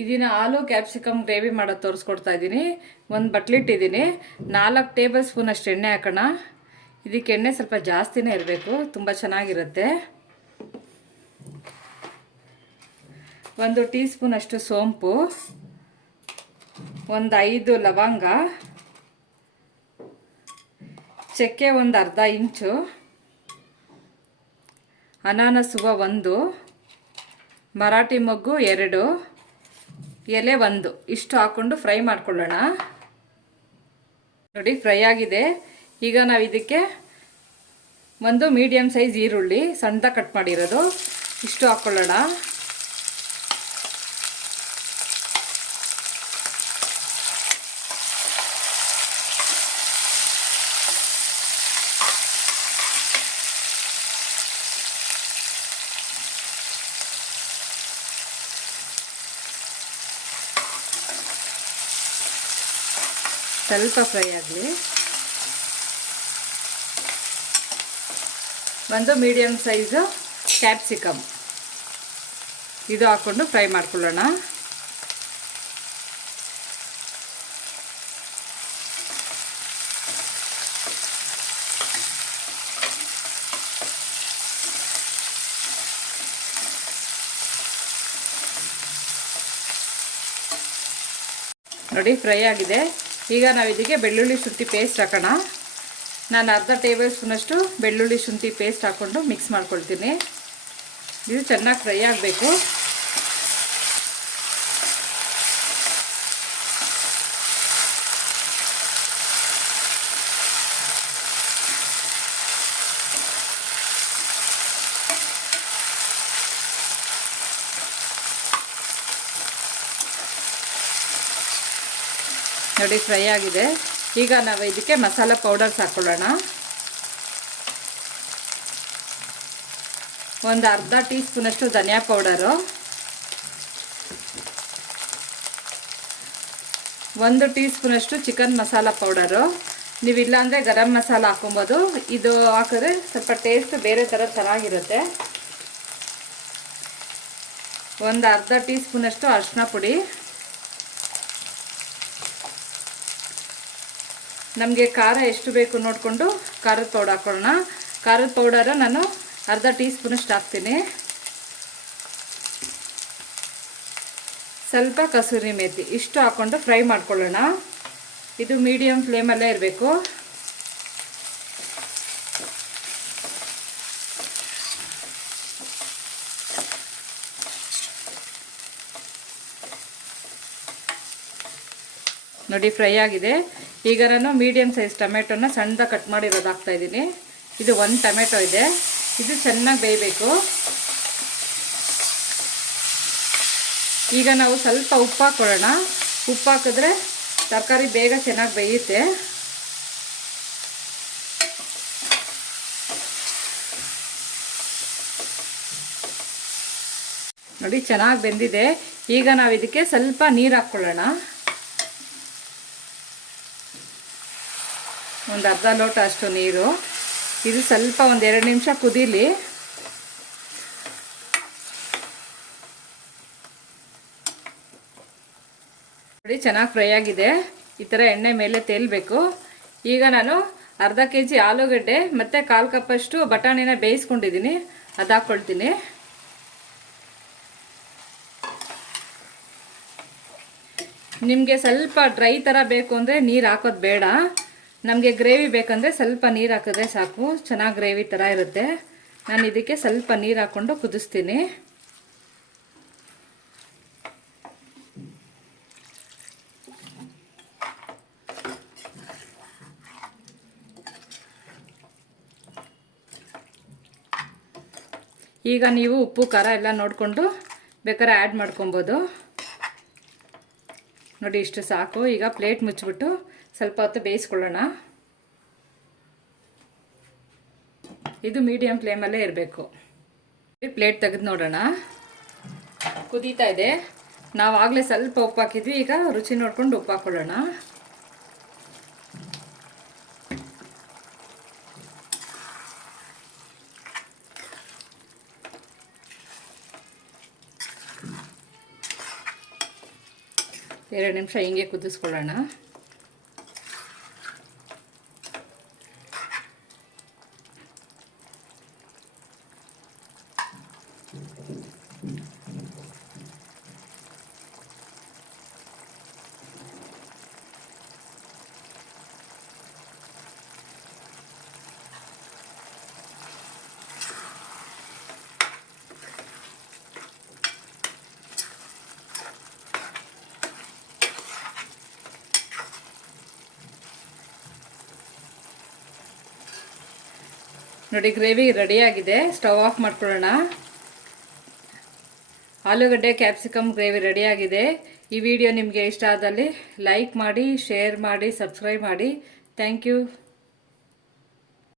ಇದನ್ನ ಆಲೂ capsicum gravy ಮಾಡೋದು ತೋರಿಸ್ಕೊಡ್ತಾ ಇದ್ದೀನಿ. ಒಂದು ಬಟ್ಲಿಟ್ಟಿದ್ದೀನಿ. 4 ಟೇಬಲ್ ಸ್ಪೂನ್ ಅಷ್ಟು ಎಣ್ಣೆ ಹಾಕೋಣ. ಇದಕ್ಕೆ ಎಣ್ಣೆ ಸ್ವಲ್ಪ ಜಾಸ್ತಿನೇ ಇರಬೇಕು, ತುಂಬ ಚೆನ್ನಾಗಿರುತ್ತೆ. 1 ಟೀ ಸ್ಪೂನ್ ಅಷ್ಟು ಸೋಂಪು, ಒಂದು 5 ಲವಂಗ, ಚಕ್ಕೆ ಒಂದು ಅರ್ಧ ಇಂಚು, ಅನಾನಸ್ ಹೂವು 1, ಮರಾಠಿ ಮೊಗ್ಗು 2, ಎಲೆ 1 ಇಷ್ಟು ಹಾಕ್ಕೊಂಡು ಫ್ರೈ ಮಾಡ್ಕೊಳ್ಳೋಣ. ನೋಡಿ ಫ್ರೈ ಆಗಿದೆ. ಈಗ ನಾವು ಇದಕ್ಕೆ ಒಂದು ಮೀಡಿಯಮ್ ಸೈಜ್ ಈರುಳ್ಳಿ ಸಣ್ಣದಾಗಿ ಕಟ್ ಮಾಡಿರೋದು ಇಷ್ಟು ಹಾಕ್ಕೊಳ್ಳೋಣ. ಸ್ವಲ್ಪ ಫ್ರೈ ಆಗಲಿ. ಒಂದು ಮೀಡಿಯಮ್ ಸೈಜು ಕ್ಯಾಪ್ಸಿಕಮ್ ಇದು ಹಾಕ್ಕೊಂಡು ಫ್ರೈ ಮಾಡ್ಕೊಳ್ಳೋಣ. ನೋಡಿ ಫ್ರೈ ಆಗಿದೆ. ಈಗ ನಾವು ಇದಕ್ಕೆ ಬೆಳ್ಳುಳ್ಳಿ ಶುಂಠಿ ಪೇಸ್ಟ್ ಹಾಕೋಣ. ನಾನು ಅರ್ಧ ಟೇಬಲ್ ಸ್ಪೂನಷ್ಟು ಬೆಳ್ಳುಳ್ಳಿ ಶುಂಠಿ ಪೇಸ್ಟ್ ಹಾಕ್ಕೊಂಡು ಮಿಕ್ಸ್ ಮಾಡ್ಕೊಳ್ತೀನಿ. ಇದು ಚೆನ್ನಾಗಿ ಫ್ರೈ ಆಗಬೇಕು. ನೋಡಿ ಫ್ರೈ ಆಗಿದೆ. ಈಗ ನಾವು ಇದಕ್ಕೆ ಮಸಾಲೆ ಪೌಡರ್ಸ್ ಹಾಕ್ಕೊಳ್ಳೋಣ. ಒಂದು ಅರ್ಧ ಟೀ ಸ್ಪೂನಷ್ಟು ಧನಿಯಾ ಪೌಡರು, 1 ಟೀ ಸ್ಪೂನಷ್ಟು ಚಿಕನ್ ಮಸಾಲ ಪೌಡರು. ನೀವು ಇಲ್ಲಾಂದರೆ ಗರಂ ಮಸಾಲ ಹಾಕೊಬೋದು. ಇದು ಹಾಕಿದ್ರೆ ಸ್ವಲ್ಪ ಟೇಸ್ಟ್ ಬೇರೆ ಥರ ಚೆನ್ನಾಗಿರುತ್ತೆ. ಒಂದು ಅರ್ಧ ಟೀ ಸ್ಪೂನಷ್ಟು ಅರಿಶಿನ ಪುಡಿ. ನಮಗೆ ಖಾರ ಎಷ್ಟು ಬೇಕು ನೋಡಿಕೊಂಡು ಖಾರದ ಪೌಡರ್ ಹಾಕೊಳ್ಳೋಣ. ಖಾರದ ಪೌಡರ ನಾನು ಅರ್ಧ ಟೀ ಸ್ಪೂನಷ್ಟು ಹಾಕ್ತೀನಿ. ಸ್ವಲ್ಪ ಕಸೂರಿ ಮೇಥಿ ಇಷ್ಟು ಹಾಕ್ಕೊಂಡು ಫ್ರೈ ಮಾಡ್ಕೊಳ್ಳೋಣ. ಇದು ಮೀಡಿಯಮ್ ಫ್ಲೇಮಲ್ಲೇ ಇರಬೇಕು. ನೋಡಿ ಫ್ರೈ ಆಗಿದೆ. ಈಗ ನಾನು ಮೀಡಿಯಮ್ ಸೈಜ್ ಟೊಮೆಟೊನ ಸಣ್ಣದಾಗಿ ಕಟ್ ಮಾಡಿರೋದು ಹಾಕ್ತಾಯಿದ್ದೀನಿ. ಇದು 1 ಟೊಮೆಟೊ ಇದೆ. ಇದು ಚೆನ್ನಾಗಿ ಬೇಯಬೇಕು. ಈಗ ನಾವು ಸ್ವಲ್ಪ ಉಪ್ಪು ಹಾಕ್ಕೊಳ್ಳೋಣ. ಉಪ್ಪು ಹಾಕಿದ್ರೆ ತರಕಾರಿ ಬೇಗ ಚೆನ್ನಾಗಿ ಬೇಯುತ್ತೆ. ನೋಡಿ ಚೆನ್ನಾಗಿ ಬೆಂದಿದೆ. ಈಗ ನಾವು ಇದಕ್ಕೆ ಸ್ವಲ್ಪ ನೀರು ಹಾಕ್ಕೊಳ್ಳೋಣ. ಒಂದು ಅರ್ಧ ಲೋಟ ಅಷ್ಟು ನೀರು. ಇದು ಸ್ವಲ್ಪ ಒಂದು 2 ನಿಮಿಷ ಕುದೀಲಿ. ನೋಡಿ ಚೆನ್ನಾಗಿ ಫ್ರೈ ಆಗಿದೆ. ಈ ಥರ ಎಣ್ಣೆ ಮೇಲೆ ತೇಲ್ಬೇಕು. ಈಗ ನಾನು ಅರ್ಧ kg ಆಲೂಗಡ್ಡೆ ಮತ್ತು 1/4 ಕಪ್ಪಷ್ಟು ಬಟಾಣಿನ ಬೇಯಿಸ್ಕೊಂಡಿದ್ದೀನಿ, ಅದು ಹಾಕ್ಕೊಳ್ತೀನಿ. ನಿಮಗೆ ಸ್ವಲ್ಪ ಡ್ರೈ ಥರ ಬೇಕು ಅಂದರೆ ನೀರು ಹಾಕೋದು ಬೇಡ. ನಮಗೆ ಗ್ರೇವಿ ಬೇಕಂದರೆ ಸ್ವಲ್ಪ ನೀರು ಹಾಕಿದ್ರೆ ಸಾಕು, ಚೆನ್ನಾಗಿ ಗ್ರೇವಿ ಥರ ಇರುತ್ತೆ. ನಾನು ಇದಕ್ಕೆ ಸ್ವಲ್ಪ ನೀರು ಹಾಕ್ಕೊಂಡು ಕುದಿಸ್ತೀನಿ. ಈಗ ನೀವು ಉಪ್ಪು ಖಾರ ಎಲ್ಲ ನೋಡಿಕೊಂಡು ಬೇಕಾದ್ರೆ ಆ್ಯಡ್ ಮಾಡ್ಕೊಬೋದು. ನೋಡಿ ಇಷ್ಟು ಸಾಕು. ಈಗ ಪ್ಲೇಟ್ ಮುಚ್ಚಿಬಿಟ್ಟು ಸ್ವಲ್ಪ ಹೊತ್ತು ಬೇಯಿಸ್ಕೊಳ್ಳೋಣ. ಇದು ಮೀಡಿಯಮ್ ಫ್ಲೇಮಲ್ಲೇ ಇರಬೇಕು. ಪ್ಲೇಟ್ ತೆಗೆದು ನೋಡೋಣ. ಕುದೀತಾ ಇದೆ. ನಾವು ಆಗಲೇ ಸ್ವಲ್ಪ ಉಪ್ಪು ಹಾಕಿದ್ವಿ. ಈಗ ರುಚಿ ನೋಡ್ಕೊಂಡು ಉಪ್ಪು ಹಾಕ್ಕೊಳ್ಳೋಣ. 2 ನಿಮಿಷ ಹಿಂಗೆ ಕುದಿಸ್ಕೊಳ್ಳೋಣ. ನೋಡಿ ಗ್ರೇವಿ ರೆಡಿಯಾಗಿದೆ. ಸ್ಟವ್ ಆಫ್ ಮಾಡ್ಕೊಳ್ಳೋಣ. ಆಲೂಗಡ್ಡೆ ಕ್ಯಾಪ್ಸಿಕಮ್ ಗ್ರೇವಿ ರೆಡಿಯಾಗಿದೆ. ಈ ವಿಡಿಯೋ ನಿಮಗೆ ಇಷ್ಟ ಆದಲ್ಲಿ ಲೈಕ್ ಮಾಡಿ, ಶೇರ್ ಮಾಡಿ, ಸಬ್ಸ್ಕ್ರೈಬ್ ಮಾಡಿ. Thank you.